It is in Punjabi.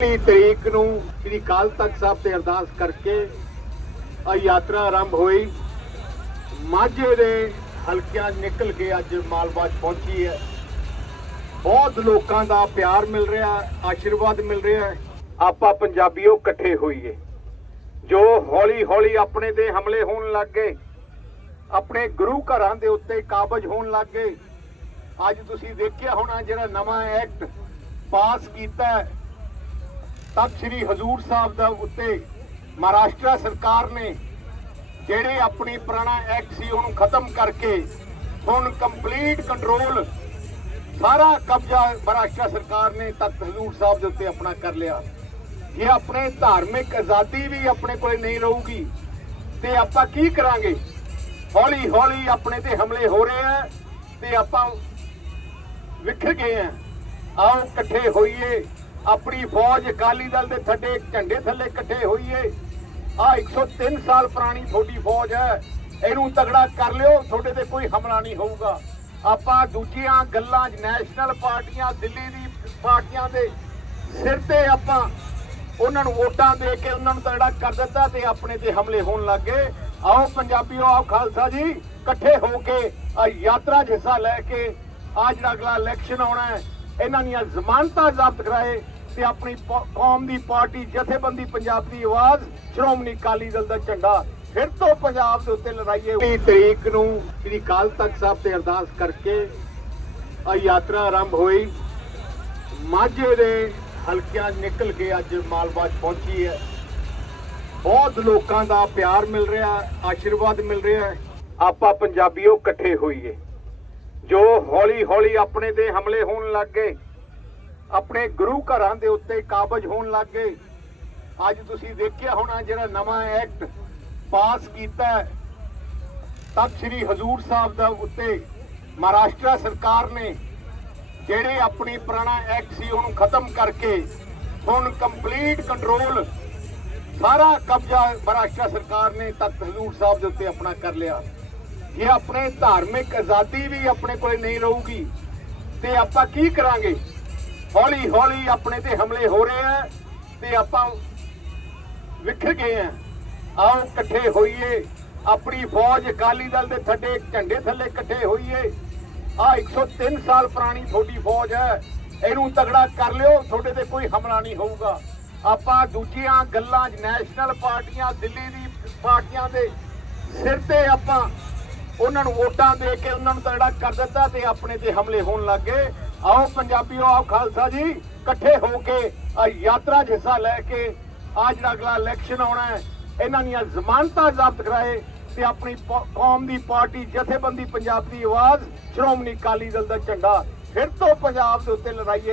ਪਹਿਲੀ ਤਰੀਕ ਨੂੰ ਸ੍ਰੀ ਕਾਲ ਤਖਤ ਸਾਹਿਬ ਤੇ ਅਰਦਾਸ ਕਰਕੇ ਆ ਯਾਤਰਾ ਆਰੰਭ ਹੋਈ। ਮਾਝੇ ਦੇ ਹਲਕਿਆਂ ਨਿਕਲ ਕੇ ਅੱਜ ਮਾਲਵਾ 'ਚ ਪਹੁੰਚੀ ਹੈ। ਬਹੁਤ ਲੋਕਾਂ ਦਾ ਪਿਆਰ ਮਿਲ ਰਿਹਾ, ਆਸ਼ੀਰਵਾਦ ਮਿਲ ਰਿਹਾ ਹੈ। ਆਪਾਂ ਪੰਜਾਬੀਓ ਇਕੱਠੇ ਹੋਈਏ। ਜੋ ਹੌਲੀ ਹੌਲੀ ਆਪਣੇ ਤੇ ਹਮਲੇ ਹੋਣ ਲੱਗ ਗਏ, ਆਪਣੇ ਗੁਰੂ ਘਰਾਂ ਦੇ ਉੱਤੇ ਕਾਬਜ ਹੋਣ ਲੱਗ ਗਏ। ਅੱਜ ਤੁਸੀਂ ਦੇਖਿਆ ਹੋਣਾ ਜਿਹੜਾ ਨਵਾਂ ਐਕਟ ਪਾਸ ਕੀਤਾ ਹੈ। ਤਖਤ ਸ੍ਰੀ ਹਜ਼ੂਰ ਸਾਹਿਬ ਦਾ ਉੱਤੇ ਮਹਾਰਾਸ਼ਟਰ ਸਰਕਾਰ ਨੇ ਜਿਹੜੇ ਆਪਣੀ ਪੁਰਾਣਾ ਐਕਟ ਸੀ, ਉਹਨੂੰ ਖਤਮ ਕਰਕੇ ਹੁਣ ਕੰਪਲੀਟ ਕੰਟਰੋਲ ਸਾਰਾ ਕਬਜ਼ਾ ਮਹਾਰਾਸ਼ਟਰ ਸਰਕਾਰ ਨੇ ਤਖਤ ਹਜ਼ੂਰ ਸਾਹਿਬ ਦੇ ਉੱਤੇ ਆਪਣਾ ਕਰ ਲਿਆ। ਇਹ ਆਪਣੇ ਧਾਰਮਿਕ ਆਜ਼ਾਦੀ ਵੀ ਆਪਣੇ ਕੋਲੇ ਨਹੀਂ ਰਹੂਗੀ, ਤੇ ਆਪਾਂ ਕੀ ਕਰਾਂਗੇ? ਹੌਲੀ ਹੌਲੀ ਆਪਣੇ ਤੇ ਹਮਲੇ ਹੋ ਰਹੇ ਆ, ਤੇ ਆਪਾਂ ਵਿਖਰ ਗਏ ਆ। ਆਓ ਇਕੱਠੇ ਹੋਈਏ। ਆਪਣੀ ਫੌਜ ਅਕਾਲੀ ਦਲ ਦੇ ਥੱਲੇ ਝੰਡੇ ਥੱਲੇ ਇਕੱਠੇ ਹੋਈਏ ਆ 103 ਸਾਲ ਪੁਰਾਣੀ ਤੁਹਾਡੀ ਫੌਜ ਹੈ। ਇਹਨੂੰ ਤਗੜਾ ਕਰ ਲਿਓ, ਤੁਹਾਡੇ ਤੇ ਕੋਈ ਹਮਲਾ ਨਹੀਂ ਹੋਊਗਾ। ਆਪਾਂ ਦੂਜੀਆਂ ਗੱਲਾਂ ਨੈਸ਼ਨਲ ਪਾਰਟੀਆਂ, ਦਿੱਲੀ ਦੀ ਪਾਰਟੀਆਂ ਦੇ ਸਿਰ ਤੇ ਆਪਾਂ ਉਹਨਾਂ ਨੂੰ ਵੋਟਾਂ ਦੇ ਕੇ ਉਹਨਾਂ ਨੂੰ ਤਗੜਾ ਕਰ ਦਿੱਤਾ ਤੇ ਆਪਣੇ ਤੇ ਹਮਲੇ ਹੋਣ ਲੱਗ ਗਏ। ਆਓ ਪੰਜਾਬੀਓ, ਆਓ ਖਾਲਸਾ ਜੀ, ਇਕੱਠੇ ਹੋ ਕੇ ਆ ਯਾਤਰਾ 'ਚ ਹਿੱਸਾ ਲੈ ਕੇ ਆ ਜਿਹੜਾ ਅਗਲਾ ਇਲੈਕਸ਼ਨ ਆਉਣਾ ਹੈ ਇਹਨਾਂ ਦੀਆਂ ਜ਼ਮਾਨਤਾਂ ਜ਼ਬਤ ਕਰਾਏ ਤੇ ਆਪਣੀ ਕੌਮ ਦੀ ਪਾਰਟੀ ਜਥੇਬੰਦੀ ਪੰਜਾਬ ਦੀ ਆਵਾਜ਼ ਸ਼੍ਰੋਮਣੀ ਅਕਾਲੀ ਦਲ ਦਾ ਝੰਡਾ ਫਿਰ ਤੋਂ ਪੰਜਾਬ ਦੇ ਉੱਤੇ ਲੜਾਈਏ 20 ਤਰੀਕ ਨੂੰ ਸ੍ਰੀ ਕਾਲ ਤਖਤ ਸਾਹਿਬ ਤੇ ਅਰਦਾਸ ਕਰਕੇ ਆ ਯਾਤਰਾ ਆਰੰਭ ਹੋਈ। ਮਾਝੇ ਦੇ ਹਲਕਿਆਂ ਨਿਕਲ ਕੇ ਅੱਜ ਮਾਲਵਾ 'ਚ ਪਹੁੰਚੀ ਹੈ। ਬਹੁਤ ਲੋਕਾਂ ਦਾ ਪਿਆਰ ਮਿਲ ਰਿਹਾ, ਆਸ਼ੀਰਵਾਦ ਮਿਲ ਰਿਹਾ ਹੈ। ਆਪਾਂ ਪੰਜਾਬੀਓ ਇਕੱਠੇ ਹੋਈਏ। ਜੋ ਹੌਲੀ ਹੌਲੀ ਆਪਣੇ ਤੇ ਹਮਲੇ ਹੋਣ ਲੱਗ ਗਏ, ਆਪਣੇ ਗੁਰੂ ਘਰਾਂ ਦੇ ਉੱਤੇ ਕਾਬਜ ਹੋਣ ਲੱਗ ਗਏ। ਅੱਜ ਤੁਸੀਂ ਦੇਖਿਆ ਹੋਣਾ ਜਿਹੜਾ ਨਵਾਂ ਐਕਟ ਪਾਸ ਕੀਤਾ ਹੈ। ਤਖਤ ਸ੍ਰੀ ਹਜ਼ੂਰ ਸਾਹਿਬ ਦਾ ਉੱਤੇ ਮਹਾਰਾਸ਼ਟਰ ਸਰਕਾਰ ਨੇ ਜਿਹੜੇ ਆਪਣੀ ਪੁਰਾਣਾ ਐਕਟ ਸੀ ਉਹਨੂੰ ਖਤਮ ਕਰਕੇ ਹੁਣ ਕੰਪਲੀਟ ਕੰਟਰੋਲ ਸਾਰਾ ਕਬਜ਼ਾ ਮਹਾਰਾਸ਼ਟਰ ਸਰਕਾਰ ਨੇ ਤਖਤ ਹਜ਼ੂਰ ਸਾਹਿਬ ਦੇ ਉੱਤੇ ਆਪਣਾ ਕਰ ਲਿਆ। ਇਹ ਆਪਣੇ ਧਾਰਮਿਕ ਆਜ਼ਾਦੀ ਵੀ ਆਪਣੇ ਕੋਲੇ ਨਹੀਂ ਰਹੂਗੀ, ਤੇ ਆਪਾਂ ਕੀ ਕਰਾਂਗੇ? ਹੌਲੀ ਹੌਲੀ ਆਪਣੇ ਤੇ ਹਮਲੇ ਹੋ ਰਹੇ ਆ, ਤੇ ਆਪਾਂ ਵਿਖਰ ਗਏ ਆ। ਆਓ ਇਕੱਠੇ ਹੋਈਏ, ਆਪਣੀ ਫੌਜ ਅਕਾਲੀ ਦਲ ਦੇ ਥੱਲੇ ਝੰਡੇ ਥੱਲੇ ਇਕੱਠੇ ਹੋਈਏ। ਆ 103 ਸਾਲ ਪੁਰਾਣੀ ਤੁਹਾਡੀ ਫੌਜ ਹੈ, ਇਹਨੂੰ ਤਗੜਾ ਕਰ ਲਿਓ, ਤੁਹਾਡੇ ਤੇ ਕੋਈ ਹਮਲਾ ਨਹੀਂ ਹੋਊਗਾ। ਆਪਾਂ ਦੂਜੀਆਂ ਗੱਲਾਂ ਨੈਸ਼ਨਲ ਪਾਰਟੀਆਂ, ਦਿੱਲੀ ਦੀ ਪਾਰਟੀਆਂ ਦੇ ਸਿਰ ਤੇ ਆਪਾਂ ਉਹਨਾਂ ਨੂੰ ਵੋਟਾਂ ਦੇ ਕੇ ਉਹਨਾਂ ਨੂੰ ਤਗੜਾ ਕਰ ਦਿੱਤਾ ਤੇ ਆਪਣੇ ਤੇ ਹਮਲੇ ਹੋਣ ਲੱਗ ਗਏ। ਆਓ ਪੰਜਾਬੀਓ, ਆਓ ਖਾਲਸਾ ਜੀ, ਇਕੱਠੇ ਹੋ ਕੇ ਆ ਯਾਤਰਾ 'ਚ ਹਿੱਸਾ ਲੈ ਕੇ ਆ ਜਿਹੜਾ ਅਗਲਾ ਇਲੈਕਸ਼ਨ ਆਉਣਾ ਹੈ, ਇਹਨਾਂ ਦੀਆਂ ਜ਼ਮਾਨਤਾਂ ਜ਼ਬਤ ਕਰਾਏ ਤੇ ਆਪਣੀ ਕੌਮ ਦੀ ਪਾਰਟੀ, ਜਥੇਬੰਦੀ ਪੰਜਾਬ ਦੀ ਆਵਾਜ਼, ਸ਼੍ਰੋਮਣੀ ਅਕਾਲੀ ਦਲ ਦਾ ਝੰਡਾ ਫਿਰ ਤੋਂ ਪੰਜਾਬ ਦੇ ਉੱਤੇ ਲੜਾਈਏ।